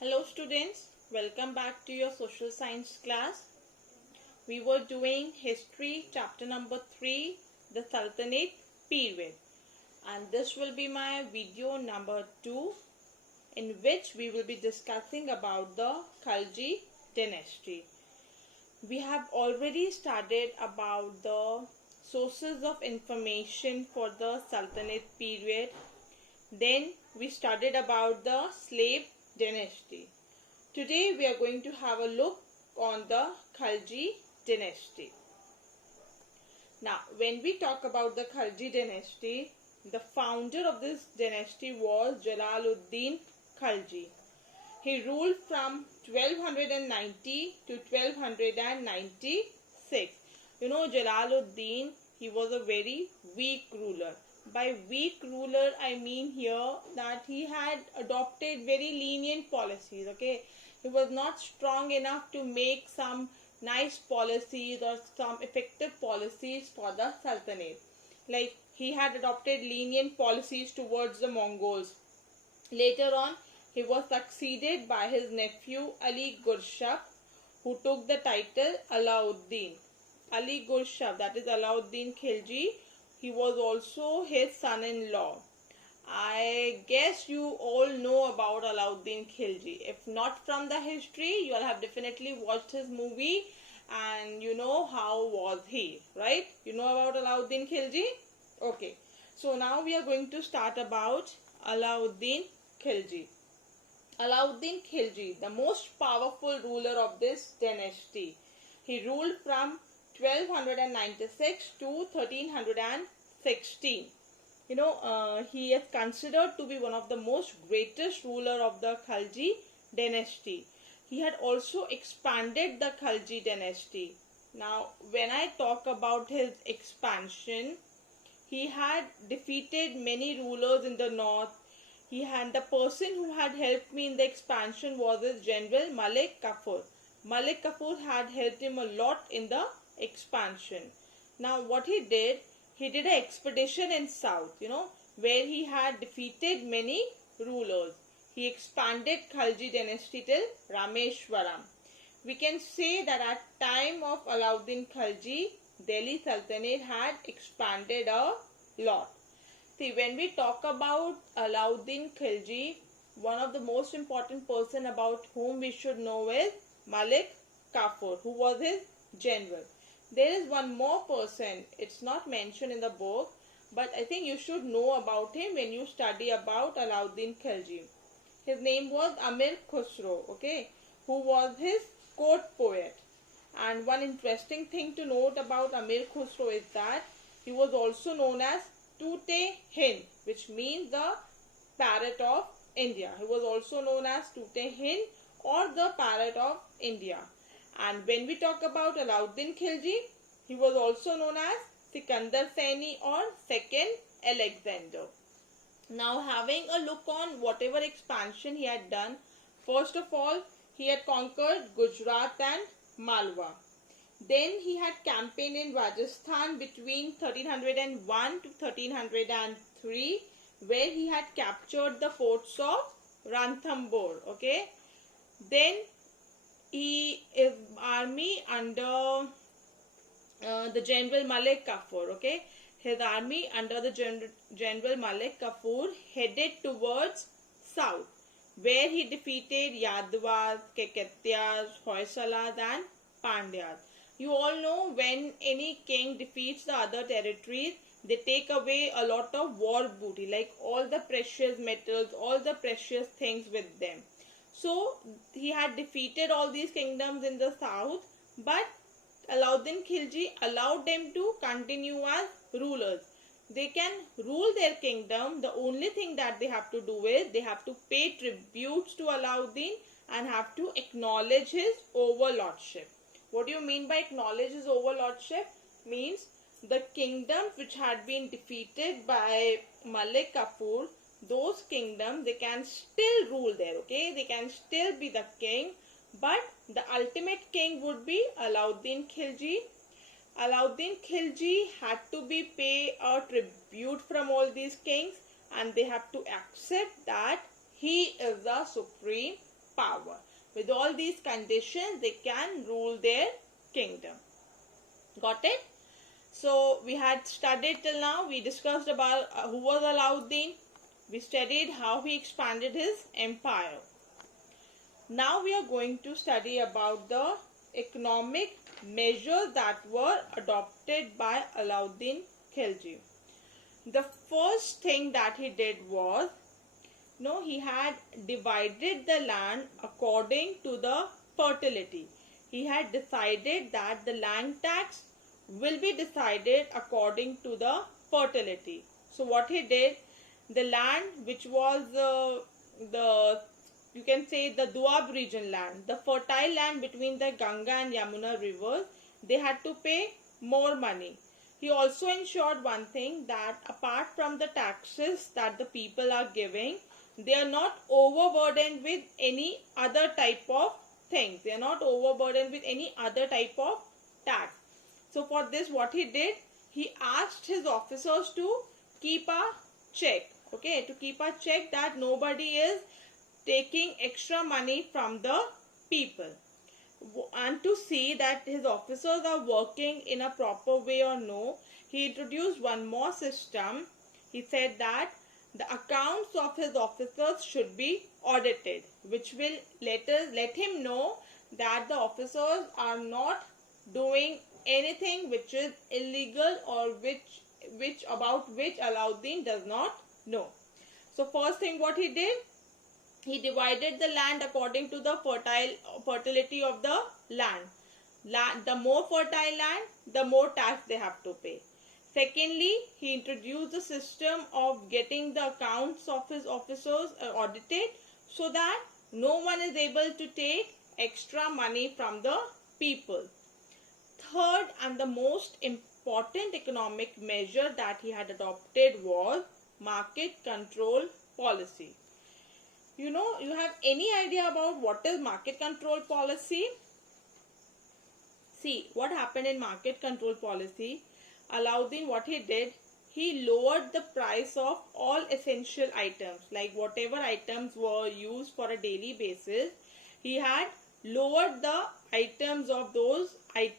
Hello students, welcome back to your social science class. We were doing history chapter number 3, the Sultanate period, and this will be my video number 2 in which we will be discussing about the Khilji dynasty. We have already studied about the sources of information for the Sultanate period. Then we studied about the slave dynasty. Today we are going to have a look on the Khilji dynasty. Now, when we talk about the Khilji dynasty, the founder of this dynasty was Alauddin Khilji. He ruled from 1290 to 1296. Jalaluddin, he was a very weak ruler. By weak ruler, I mean here that he had adopted very lenient policies, okay. He was not strong enough to make some nice policies or some effective policies for the Sultanate. Like, he had adopted lenient policies towards the Mongols. Later on, he was succeeded by his nephew Ali Gurshab, who took the title Alauddin. Ali Gurshab, that is Alauddin Khilji, he was also his son-in-law. I guess you all know about Alauddin Khilji. If not from the history, you all have definitely watched his movie and you know how was he, right? You know about Alauddin Khilji? Okay. So now we are going to start about Alauddin Khilji. Alauddin Khilji, the most powerful ruler of this dynasty. He ruled from 1296 to 1316. He is considered to be one of the most greatest ruler of the Khilji dynasty. He had also expanded the Khilji dynasty. Now, when I talk about his expansion, he had defeated many rulers in the north. The person who had helped me in the expansion was his general Malik Kafur. Malik Kafur had helped him a lot in the expansion. Now, what he did an expedition in south, where he had defeated many rulers. He expanded Khilji dynasty till Rameshwaram. We can say that at time of Alauddin Khilji, Delhi Sultanate had expanded a lot. See, when we talk about Alauddin Khilji, one of the most important person about whom we should know is Malik Kafur, who was his general. There is one more person, it's not mentioned in the book, but I think you should know about him when you study about Alauddin Khilji. His name was Amir Khusro, okay, who was his court poet. And one interesting thing to note about Amir Khusro is that he was also known as Tute Hind, which means the parrot of India. He was also known as Tute Hind or the parrot of India. And when we talk about Alauddin Khilji, he was also known as Sikandar Seni or Second Alexander. Now, having a look on whatever expansion he had done, first of all, he had conquered Gujarat and Malwa. Then he had campaigned in Rajasthan between 1301 to 1303, where he had captured the forts of Ranthambore, okay. Then his army under the General Malik Kafur, okay. His army under the General Malik Kafur headed towards south, where he defeated Yadavas, Kekatyas, Hoysalas and Pandyas. You all know when any king defeats the other territories, they take away a lot of war booty, like all the precious metals, all the precious things with them. So, he had defeated all these kingdoms in the south, but Alauddin Khilji allowed them to continue as rulers. They can rule their kingdom. The only thing that they have to do is they have to pay tributes to Alauddin and have to acknowledge his overlordship. What do you mean by acknowledge his overlordship? Means the kingdoms which had been defeated by Malik Kafur, those kingdoms, they can still rule there, okay. They can still be the king, but the ultimate king would be Alauddin Khilji. Alauddin Khilji had to be pay a tribute from all these kings, and they have to accept that he is the supreme power. With all these conditions, they can rule their kingdom. Got it? So we had studied till now. We discussed about who was Alauddin. We studied how he expanded his empire. Now we are going to study about the economic measures that were adopted by Alauddin Khilji. The first thing that he did was, he had divided the land according to the fertility. He had decided that the land tax will be decided according to the fertility. So what he did, the land which was you can say the Doab region land, the fertile land between the Ganga and Yamuna rivers, they had to pay more money. He also ensured one thing, that apart from the taxes that the people are giving, they are not overburdened with any other type of things. They are not overburdened with any other type of tax. So for this, what he did, he asked his officers to keep a check. Okay, to keep a check that nobody is taking extra money from the people. And to see that his officers are working in a proper way or no, he introduced one more system. He said that the accounts of his officers should be audited, which will let him know that the officers are not doing anything which is illegal or which Alauddin does not know. So first thing what he did, he divided the land according to the fertility of the land. The more fertile land, the more tax they have to pay. Secondly, he introduced the system of getting the accounts of his officers audited, so that no one is able to take extra money from the people. Third and the most important economic measure that he had adopted was market control policy. You have any idea about what is market control policy? See, what happened in market control policy, Alauddin, what he did, he lowered the price of all essential items, like whatever items were used for a daily basis. He had lowered the items of those,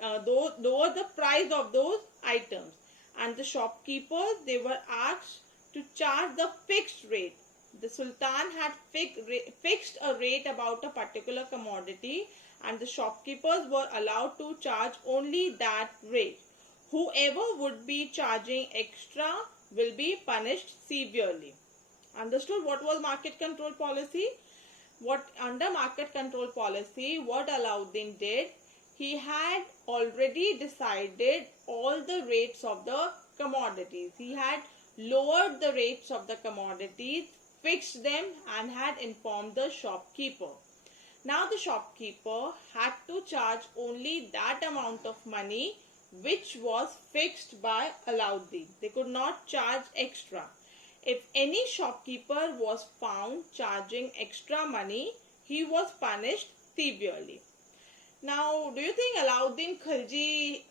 lowered the price of those items, and the shopkeepers, they were asked to charge the fixed rate. The Sultan had fixed a rate about a particular commodity, and the shopkeepers were allowed to charge only that rate. Whoever would be charging extra will be punished severely. Understood what was market control policy? Under market control policy, what Alauddin did, he had already decided all the rates of the commodities. He had lowered the rates of the commodities, fixed them, and had informed the shopkeeper. Now the shopkeeper had to charge only that amount of money which was fixed by Alauddin. They could not charge extra. If any shopkeeper was found charging extra money, he was punished severely. Now, do you think Alauddin Khilji,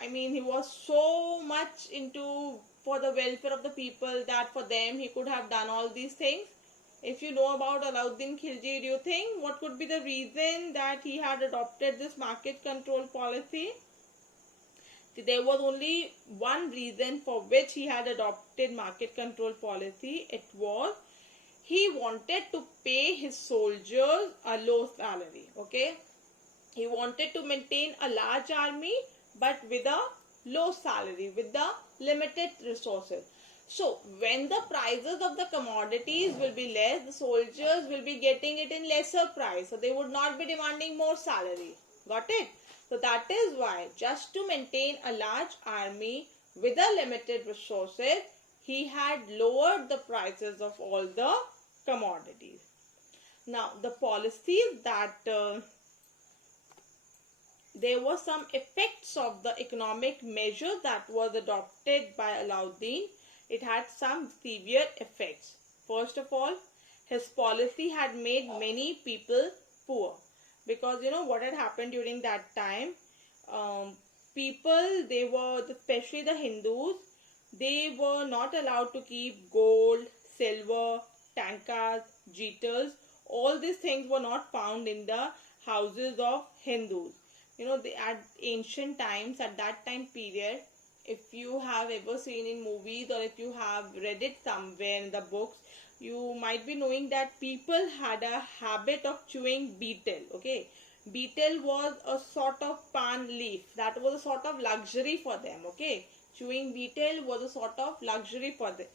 he was so much into for the welfare of the people that for them he could have done all these things? If you know about Alauddin Khilji, do you think what could be the reason that he had adopted this market control policy? See, there was only one reason for which he had adopted market control policy. It was he wanted to pay his soldiers a low salary. Okay, he wanted to maintain a large army but with a low salary, with the limited resources. So when the prices of the commodities will be less, the soldiers will be getting it in lesser price. So they would not be demanding more salary. Got it? So that is why, just to maintain a large army with a limited resources, he had lowered the prices of all the commodities. Now the policies that there were some effects of the economic measure that was adopted by Alauddin. It had some severe effects. First of all, his policy had made many people poor, because what had happened during that time, people, they were, especially the Hindus, they were not allowed to keep gold, silver, tankas, jeetals, All these things were not found in the houses of Hindus. At ancient times, at that time period, if you have ever seen in movies or if you have read it somewhere in the books, you might be knowing that people had a habit of chewing betel. Okay, betel was a sort of pan leaf that was a sort of luxury for them. Okay, chewing betel was a sort of luxury for them.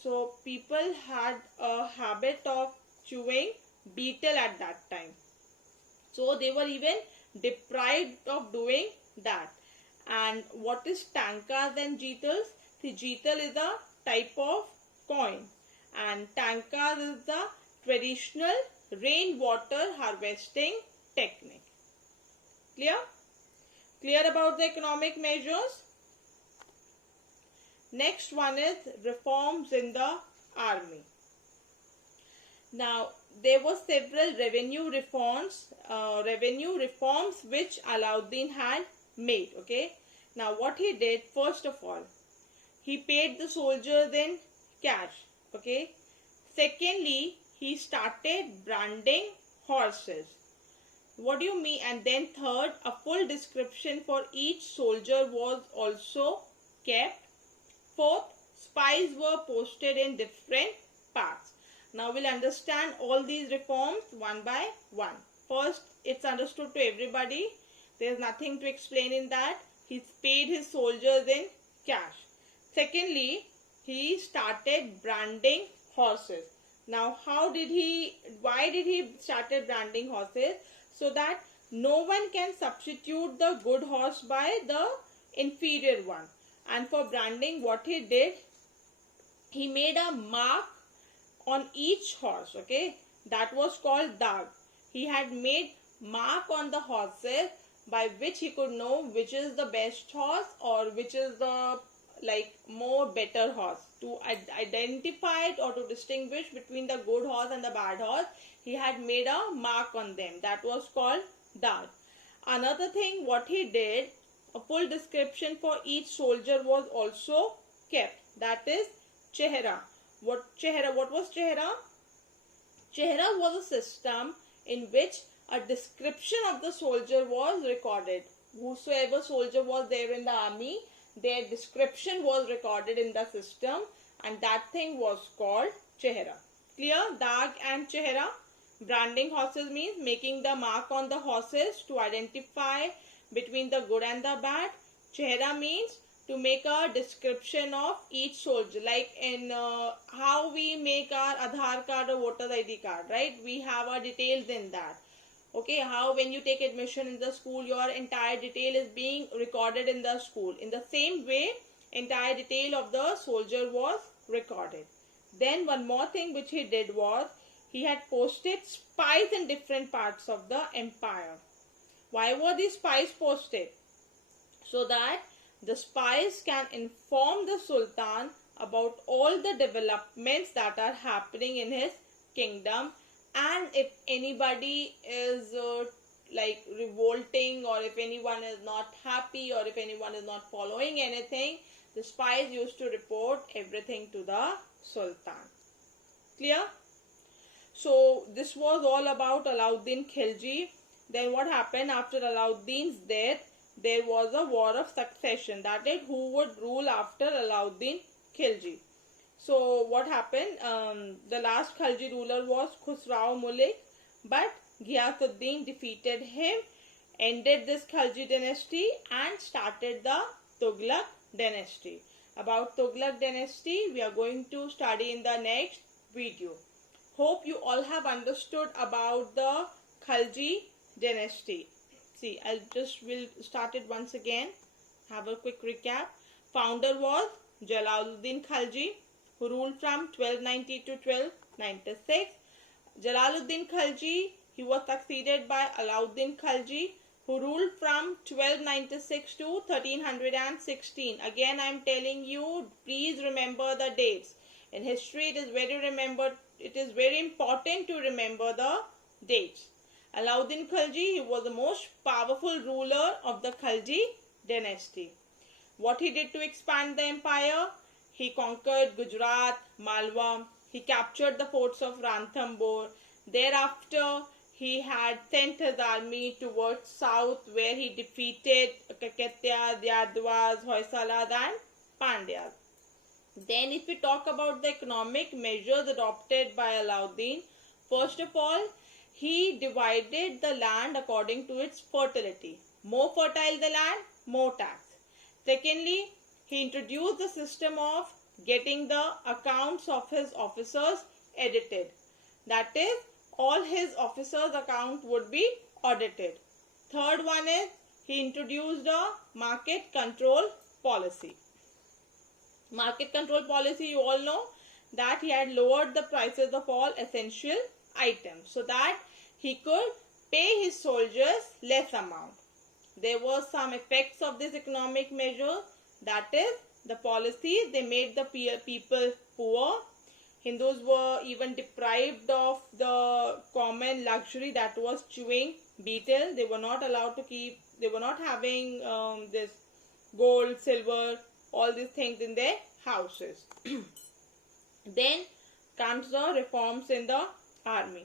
So people had a habit of chewing betel at that time. So they were even deprived of doing that. And what is tankas and jeetals? The jeetal is a type of coin, and tankas is the traditional rainwater harvesting technique. Clear? Clear about the economic measures? Next one is reforms in the army. Now, there were several revenue reforms which Alauddin had made. Okay. Now, what he did, first of all, he paid the soldiers in cash. Okay. Secondly, he started branding horses. What do you mean? And then third, a full description for each soldier was also kept. Fourth, spies were posted in different parts. Now we'll understand all these reforms one by one. First, it's understood to everybody. There's nothing to explain in that. He paid his soldiers in cash. Secondly, he started branding horses. Now, why did he started branding horses? So that no one can substitute the good horse by the inferior one. And for branding, what he did, he made a mark on each horse. Okay, that was called dag. He had made mark on the horses by which he could know which is the best horse or which is the more better horse. To identify it or to distinguish between the good horse and the bad horse, he had made a mark on them. That was called dag. Another thing, what he did, a full description for each soldier was also kept. That is chehra. What was chehra? Chehra was a system in which a description of the soldier was recorded. Whosoever soldier was there in the army, their description was recorded in the system, and that thing was called chehra. Clear? Dag and chehra. Branding horses means making the mark on the horses to identify between the good and the bad. Chehra means to make a description of each soldier, like in how we make our Aadhaar card or voter ID card, right? We have our details in that. Okay, how when you take admission in the school, your entire detail is being recorded in the school. In the same way, entire detail of the soldier was recorded. Then one more thing which he did was, he had posted spies in different parts of the empire. Why were these spies posted? So that the spies can inform the Sultan about all the developments that are happening in his kingdom, and if anybody is revolting, or if anyone is not happy, or if anyone is not following anything, the spies used to report everything to the Sultan. Clear? So this was all about Alauddin Khilji. Then what happened after Alauddin's death? There was a war of succession. That is, who would rule after Alauddin Khilji. So what happened? The last Khilji ruler was Khusrau Mulik, but Ghiyasuddin defeated him, ended this Khilji dynasty, and started the Tughlaq dynasty. About Tughlaq dynasty, we are going to study in the next video. Hope you all have understood about the Khilji dynasty. See, will start it once again. Have a quick recap. Founder was Jalaluddin Khilji, who ruled from 1290 to 1296. Jalaluddin Khilji, he was succeeded by Alauddin Khilji, who ruled from 1296 to 1316. Again, I am telling you, please remember the dates. In history, it is very important to remember the dates. Alauddin Khilji, he was the most powerful ruler of the Khilji dynasty. What he did to expand the empire? He conquered Gujarat, Malwa. He captured the forts of Ranthambore. Thereafter, he had sent his army towards south, where he defeated Kaketyas, Yadavas, Hoysalas and Pandyas. Then if we talk about the economic measures adopted by Alauddin, first of all, he divided the land according to its fertility. More fertile the land, more tax. Secondly, he introduced the system of getting the accounts of his officers edited. That is, all his officers' account would be audited. Third one is, he introduced a market control policy. Market control policy, you all know that he had lowered the prices of all essential items so that he could pay his soldiers less amount. There were some effects of this economic measure, that is, the policies, they made the people poor. Hindus were even deprived of the common luxury, that was chewing betel. They were not allowed to keep, they were not having this gold, silver, all these things in their houses. Then comes the reforms in the army.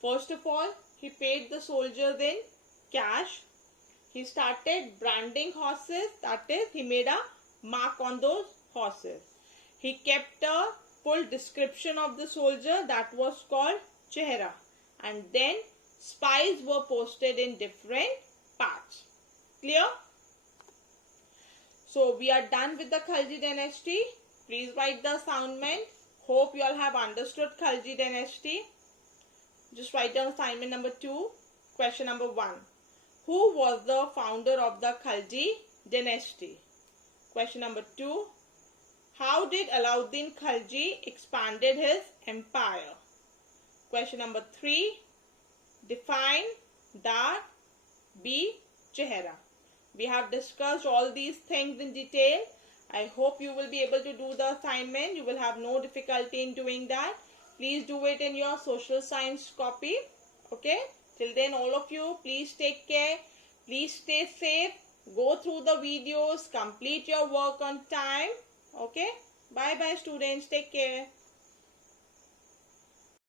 First of all, he paid the soldiers in cash. He started branding horses, that is, he made a mark on those horses. He kept a full description of the soldier, that was called chehra, and then spies were posted in different parts. Clear? So we are done with the Khilji dynasty. Please write the assignment. Hope you all have understood Khilji dynasty. Just write down assignment number 2. Question number 1. Who was the founder of the Khilji dynasty? Question number 2. How did Alauddin Khilji expanded his empire? Question number 3. Define Dar B Chehra. We have discussed all these things in detail. I hope you will be able to do the assignment. You will have no difficulty in doing that. Please do it in your social science copy. Okay. Till then, all of you, please take care. Please stay safe. Go through the videos. Complete your work on time. Okay. Bye bye students. Take care.